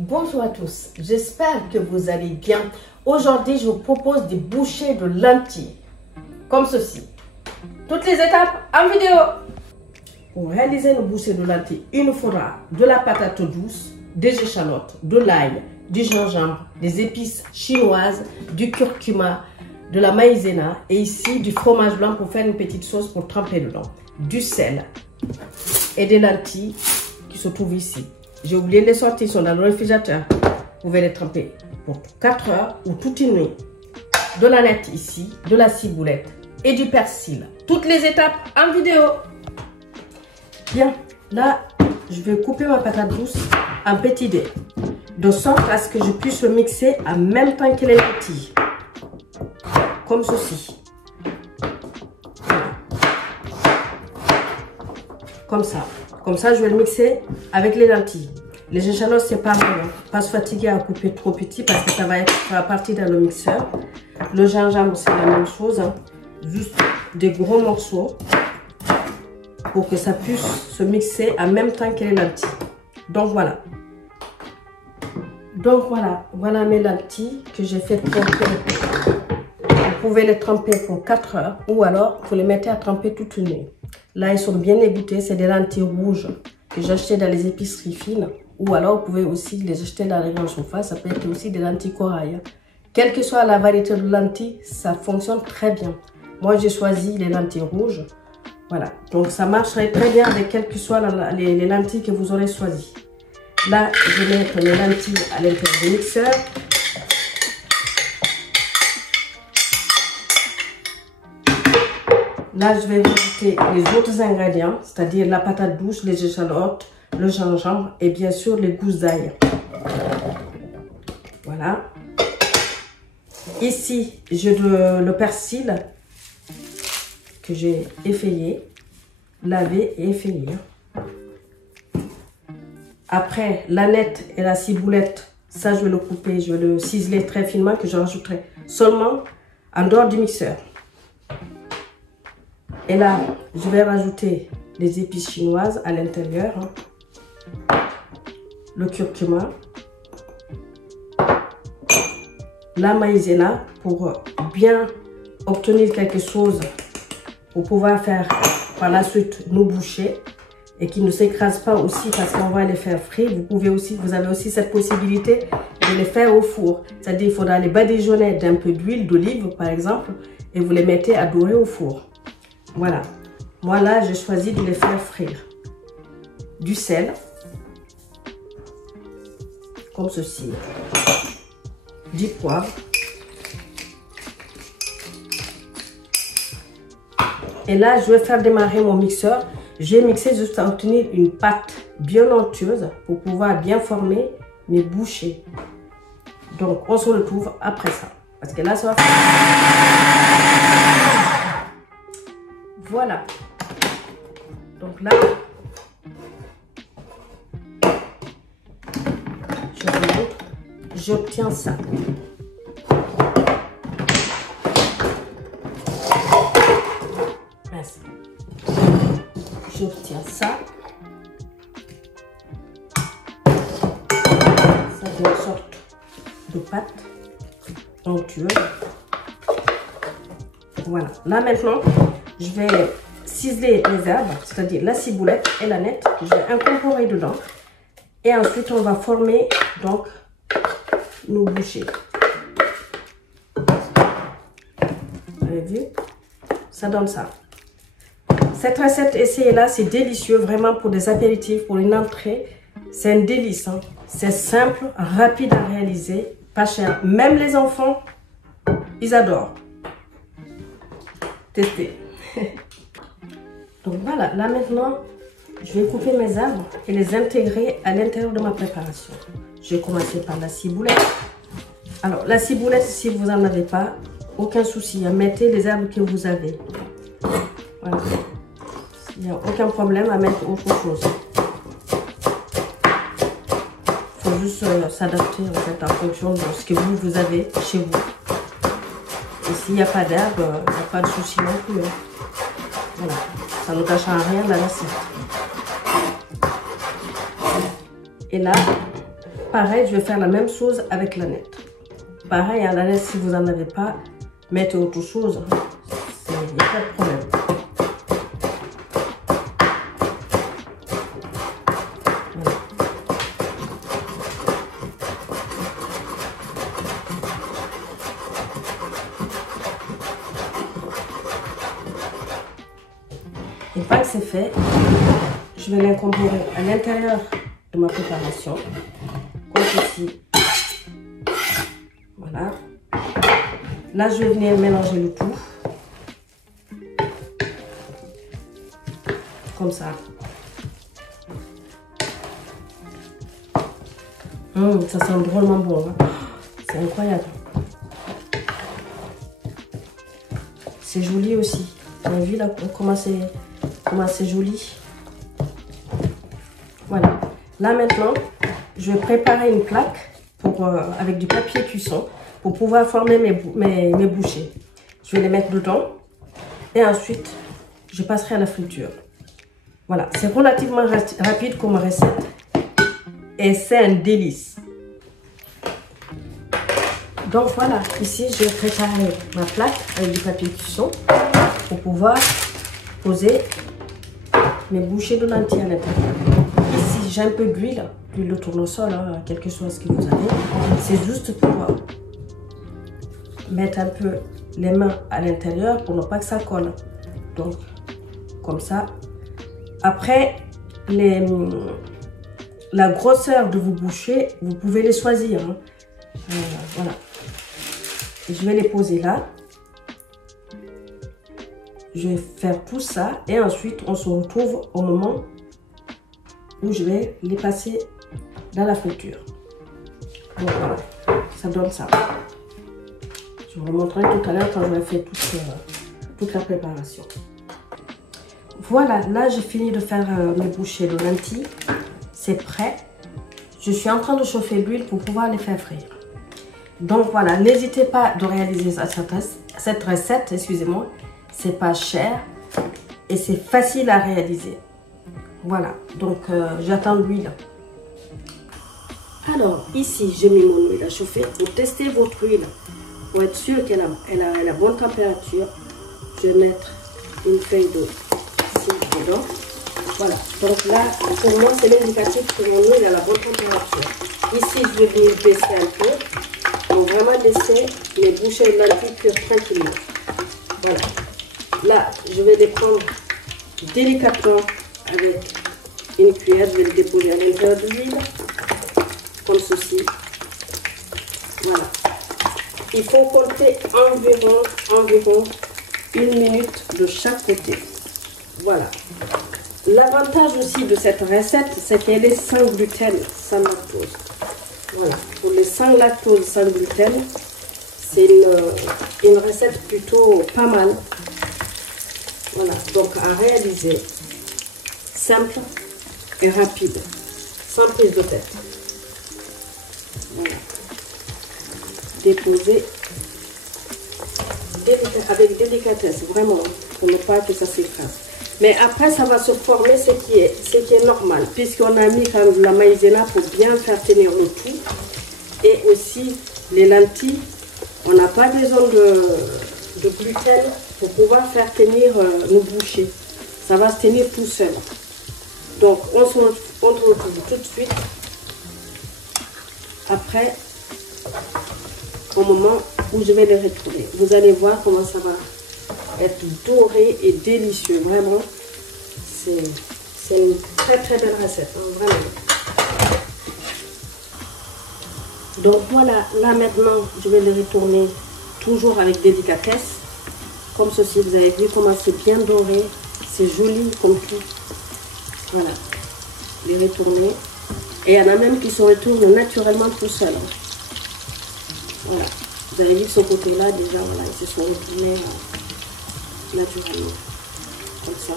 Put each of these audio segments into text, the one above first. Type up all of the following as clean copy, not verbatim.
Bonjour à tous, j'espère que vous allez bien. Aujourd'hui, je vous propose des bouchées de lentilles, comme ceci. Toutes les étapes en vidéo. Pour réaliser une bouchée de lentilles, il nous faudra de la patate douce, des échalotes, de l'ail, du gingembre, des épices chinoises, du curcuma, de la maïzena et ici du fromage blanc pour faire une petite sauce pour tremper dedans, du sel et des lentilles qui se trouvent ici. J'ai oublié de les sortir, ils sont dans le réfrigérateur. Vous pouvez les tremper pour 4 heures ou toute une nuit. De la nette ici, de la ciboulette et du persil. Toutes les étapes en vidéo. Bien, là, je vais couper ma patate douce en petits dés, de sorte à ce que je puisse le mixer en même temps que les lentilles. Comme ceci. Voilà. Comme ça. Comme ça, je vais le mixer avec les lentilles. Les échalotes, c'est pas mal. Pas se fatiguer à couper trop petit parce que ça va partir dans le mixeur. Le gingembre, c'est la même chose. Hein. Juste des gros morceaux pour que ça puisse se mixer en même temps que les lentilles. Donc voilà. Voilà mes lentilles que j'ai fait tremper. Vous pouvez les tremper pour 4 heures ou alors vous les mettez à tremper toute une nuit. Là, ils sont bien égouttes. C'est des lentilles rouges que j'ai achetées dans les épiceries fines. Ou alors, vous pouvez aussi les acheter dans les grandes surfaces. Ça peut être aussi des lentilles corail. Quelle que soit la variété de lentilles, ça fonctionne très bien. Moi, j'ai choisi les lentilles rouges. Voilà. Donc, ça marcherait très bien avec quelles que soient les lentilles que vous aurez choisies. Là, je vais mettre les lentilles à l'intérieur du mixeur. Là, je vais ajouter les autres ingrédients, c'est-à-dire la patate douce, les échalotes, le gingembre et bien sûr les gousses d'ail. Voilà. Ici, j'ai le persil que j'ai effeuillé, lavé et effeuillé. Après, la nette et la ciboulette, ça je vais le couper, je vais le ciseler très finement que je rajouterai seulement en dehors du mixeur. Et là, je vais rajouter les épices chinoises à l'intérieur, le curcuma, la maïzena pour bien obtenir quelque chose pour pouvoir faire par la suite nos bouchées et qui ne s'écrasent pas aussi parce qu'on va les faire frire. Vous avez aussi cette possibilité de les faire au four. C'est-à-dire il faudra les badigeonner d'un peu d'huile d'olive par exemple et vous les mettez à dorer au four. Voilà, moi là j'ai choisi de les faire frire. Du sel, comme ceci, du poivre. Et là je vais faire démarrer mon mixeur. Je vais mixer juste à obtenir une pâte bien onctueuse pour pouvoir bien former mes bouchées. Donc on se retrouve après ça. Parce que là ça va faire... Voilà. Donc là, je vous montre, j'obtiens ça. Merci. J'obtiens ça. Ça fait une sorte de pâte onctueuse. Voilà. Là maintenant, je vais ciseler les herbes, c'est-à-dire la ciboulette et la nette. Je vais incorporer dedans. Et ensuite, on va former donc nos bouchées. Vous avez vu? Ça donne ça. Cette recette, essayez-la, c'est délicieux, vraiment pour des apéritifs, pour une entrée. C'est un délice. Hein? C'est simple, rapide à réaliser, pas cher. Même les enfants, ils adorent. Testez. Donc voilà, là maintenant, je vais couper mes herbes et les intégrer à l'intérieur de ma préparation. Je vais commencer par la ciboulette. Alors, la ciboulette, si vous n'en avez pas, aucun souci, mettez les herbes que vous avez. Voilà. Il n'y a aucun problème à mettre autre chose. Il faut juste s'adapter en fait en fonction de ce que vous avez chez vous. Et s'il n'y a pas d'herbe, il n'y a pas de souci non plus. Voilà, ça ne gâche rien la recette. Et là, pareil, je vais faire la même chose avec l'aneth. Pareil, à l'aneth, si vous n'en avez pas, mettez autre chose. Il n'y a pas de problème. Une fois que c'est fait, je vais l'incorporer à l'intérieur de ma préparation, comme ceci. Voilà. Là, je vais venir mélanger le tout. Comme ça. Ça sent drôlement bon. Hein. C'est incroyable. C'est joli aussi. Vous avez vu là comment c'est joli. Voilà. Là maintenant, je vais préparer une plaque pour, avec du papier cuisson pour pouvoir former mes bouchées. Je vais les mettre dedans et ensuite je passerai à la friture. Voilà, c'est relativement rapide comme recette et c'est un délice. Donc voilà, ici je vais préparer ma plaque avec du papier cuisson pour pouvoir poser mes bouchées de lentilles à l'intérieur. Ici j'ai un peu d'huile de tournesol, hein, quelque chose que vous avez. C'est juste pour mettre un peu les mains à l'intérieur pour ne pas que ça colle. Donc comme ça. Après, la grosseur de vos bouchées, vous pouvez les choisir. Hein. Voilà. Je vais les poser là. Je vais faire tout ça et ensuite on se retrouve au moment où je vais les passer dans la friture. Donc voilà, ça donne ça. Je vous montrerai tout à l'heure quand j'aurai fait toute la préparation. Voilà, là j'ai fini de faire mes bouchées de lentilles. C'est prêt. Je suis en train de chauffer l'huile pour pouvoir les faire frire. Donc voilà, n'hésitez pas de réaliser cette recette, excusez-moi. C'est pas cher et c'est facile à réaliser. Voilà, donc j'attends l'huile. Alors ici, j'ai mis mon huile à chauffer. Pour tester votre huile, pour être sûr qu'elle a la bonne température, je vais mettre une feuille de cire dedans. Voilà, donc là, pour moi, c'est l'indicatif que mon huile a la bonne température. Ici, je vais baisser un peu pour vraiment laisser les bouchées de lentilles cuire tranquillement. Voilà. Là, je vais les prendre délicatement avec une cuillère. Je vais les déposer à l'intérieur de l'huile, comme ceci. Voilà. Il faut compter environ 1 minute de chaque côté. Voilà. L'avantage aussi de cette recette, c'est qu'elle est sans gluten, sans lactose. Voilà. Pour les sans lactose, sans gluten, c'est une recette plutôt pas mal. Voilà, donc à réaliser, simple et rapide, sans prise de tête. Voilà. Déposer avec délicatesse, vraiment, pour ne pas que ça s'écrase. Mais après, ça va se former ce qui est normal, puisqu'on a mis quand même la maïzena pour bien faire tenir le tout. Et aussi, les lentilles, on n'a pas besoin de gluten pour pouvoir faire tenir nos bouchées. Ça va se tenir tout seul. Donc, on se retrouve tout de suite après, au moment où je vais les retourner. Vous allez voir comment ça va être doré et délicieux. Vraiment, c'est une très très belle recette. Hein, vraiment. Donc voilà, là maintenant, je vais les retourner toujours avec délicatesse. Comme ceci, vous avez vu comment c'est bien doré. C'est joli comme tout. Voilà. Les retourner. Et il y en a même qui se retournent naturellement tout seuls. Voilà. Vous avez vu ce côté-là déjà, voilà, ils se sont retournés naturellement. Comme ça.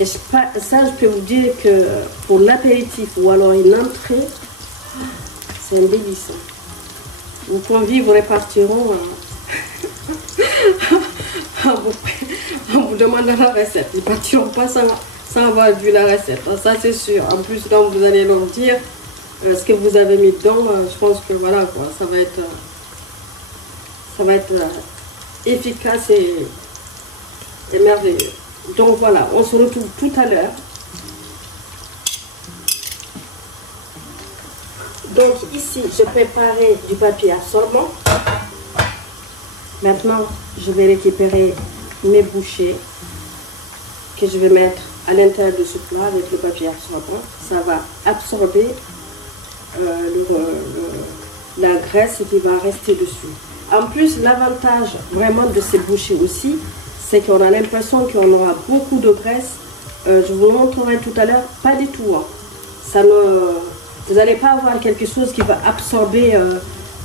Et ça, je peux vous dire que pour l'apéritif ou alors une entrée, c'est un délice. Vos convives repartiront en vous demandant la recette. Ils ne partiront pas sans avoir vu la recette. Ça, c'est sûr. En plus, quand vous allez leur dire, ce que vous avez mis dedans, je pense que voilà quoi, ça va être efficace et merveilleux. Donc voilà, on se retrouve tout à l'heure. Donc ici, j'ai préparé du papier absorbant. Maintenant, je vais récupérer mes bouchées que je vais mettre à l'intérieur de ce plat avec le papier absorbant. Ça va absorber la graisse qui va rester dessus. En plus, l'avantage vraiment de ces bouchées aussi, c'est qu'on a l'impression qu'on aura beaucoup de graisse. Je vous montrerai tout à l'heure, pas du tout. Hein. Vous n'allez pas avoir quelque chose qui va absorber,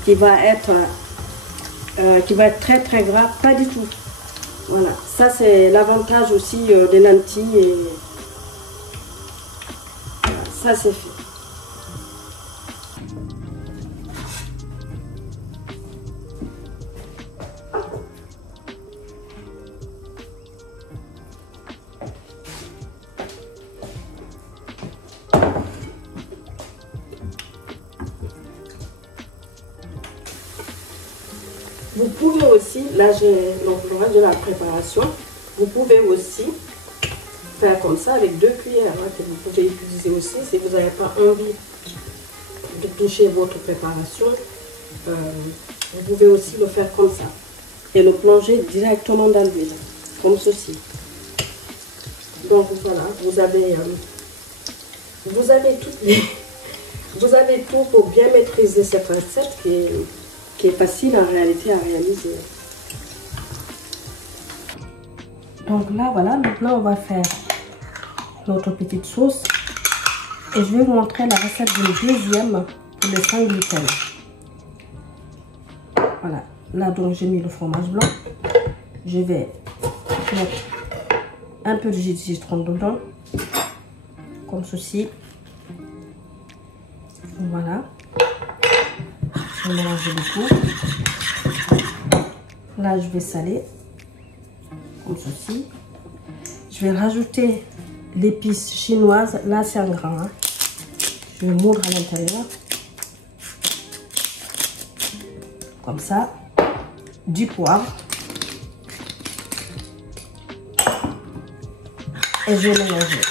qui va être très très gras, pas du tout. Voilà, ça c'est l'avantage aussi des lentilles et voilà, ça c'est fait. Vous pouvez aussi, là j'ai donc le reste de la préparation, vous pouvez aussi faire comme ça avec 2 cuillères hein, que vous pouvez utiliser aussi si vous n'avez pas envie de toucher votre préparation. Vous pouvez aussi le faire comme ça et le plonger directement dans l'huile, comme ceci. Donc voilà, vous avez tout pour bien maîtriser cette recette qui est facile en réalité à réaliser. Donc là, voilà, maintenant on va faire notre petite sauce. Et je vais vous montrer la recette du deuxième pour le sans gluten. Voilà, là donc j'ai mis le fromage blanc. Je vais mettre un peu de jus de citron dedans, comme ceci. Voilà. Je vais mélanger le tout. Là, je vais saler, comme ceci. Je vais rajouter l'épice chinoise. Là, c'est en grand. Hein. Je vais moudre à l'intérieur. Comme ça. Du poivre. Et je vais mélanger.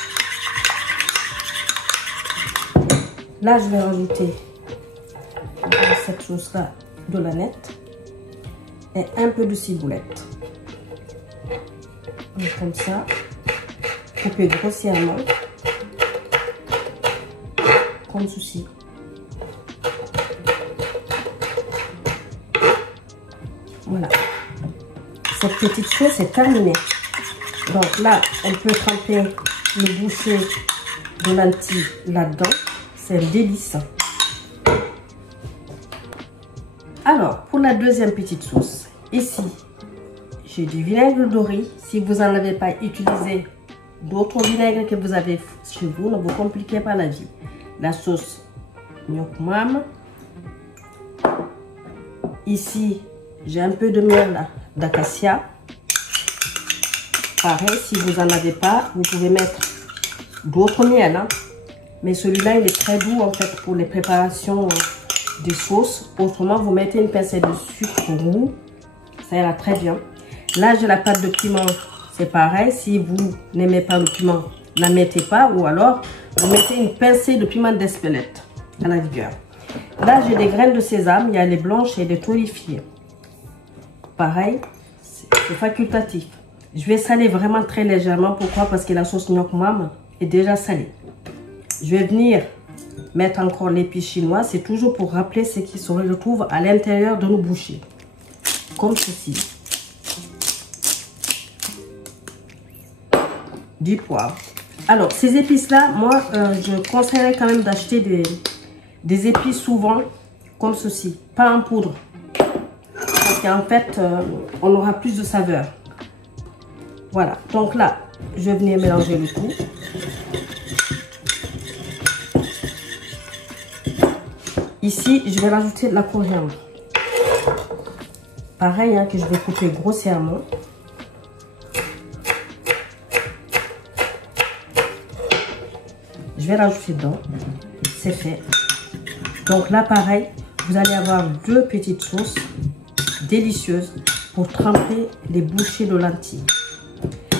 Là, je vais rajouter cette sauce-là de l'aneth et un peu de ciboulette. Donc, comme ça, couper grossièrement, comme ceci. Voilà. Cette petite sauce est terminée. Donc là, on peut tremper le bouchée de lentilles là-dedans. C'est un délice. Alors, pour la deuxième petite sauce, ici, j'ai du vinaigre de riz. Si vous n'en avez pas utilisé d'autres vinaigres que vous avez chez vous, ne vous compliquez pas la vie. La sauce Nyok Mam. Ici, j'ai un peu de miel d'acacia. Pareil, si vous n'en avez pas, vous pouvez mettre d'autres miels. Hein. Mais celui-là, il est très doux en fait pour les préparations des sauces. Autrement, vous mettez une pincée de sucre roux. Ça ira très bien. Là, j'ai la pâte de piment. C'est pareil. Si vous n'aimez pas le piment, ne la mettez pas. Ou alors, vous mettez une pincée de piment d'Espelette à la rigueur. Là, j'ai des graines de sésame. Il y a les blanches et les torréfiées. Pareil, c'est facultatif. Je vais saler vraiment très légèrement. Pourquoi? Parce que la sauce Nyok Mam est déjà salée. Je vais venir mettre encore l'épice chinoise. C'est toujours pour rappeler ce qui se retrouve à l'intérieur de nos bouchées. Comme ceci. Du poivre. Alors, ces épices-là, moi, je conseillerais quand même d'acheter des épices souvent comme ceci. Pas en poudre. Parce qu'en fait, on aura plus de saveur. Voilà. Donc là, je vais venir mélanger le tout. Ici, je vais rajouter la coriandre. Pareil, hein, que je vais couper grossièrement. Je vais rajouter dedans. C'est fait. Donc là, pareil, vous allez avoir 2 petites sauces délicieuses pour tremper les bouchées de lentilles.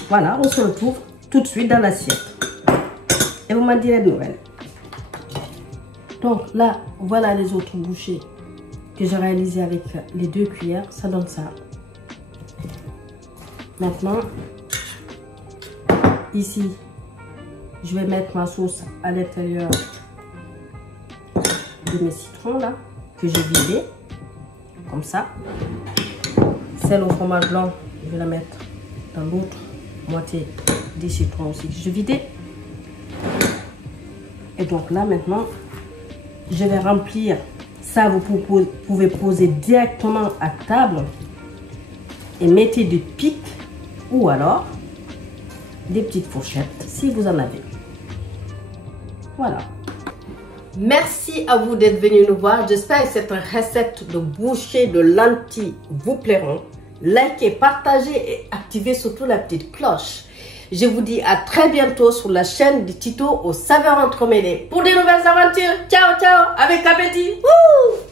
Voilà, on se retrouve tout de suite dans l'assiette. Et vous m'en direz de nouvelles. Donc là, voilà les autres bouchées que j'ai réalisées avec les 2 cuillères. Ça donne ça. Maintenant, ici, je vais mettre ma sauce à l'intérieur de mes citrons là, que j'ai vidé. Comme ça. Celle au fromage blanc, je vais la mettre dans l'autre moitié des citrons aussi que j'ai vidé. Et donc là maintenant, je vais remplir ça. Vous pouvez poser directement à table et mettez des pics ou alors des petites fourchettes si vous en avez. Voilà. Merci à vous d'être venu nous voir. J'espère que cette recette de bouchées de lentilles vous plairont. Likez, partagez et activez surtout la petite cloche. Je vous dis à très bientôt sur la chaîne de Tito aux saveurs entremêlées pour de nouvelles aventures. Ciao, ciao, avec appétit. Wouh!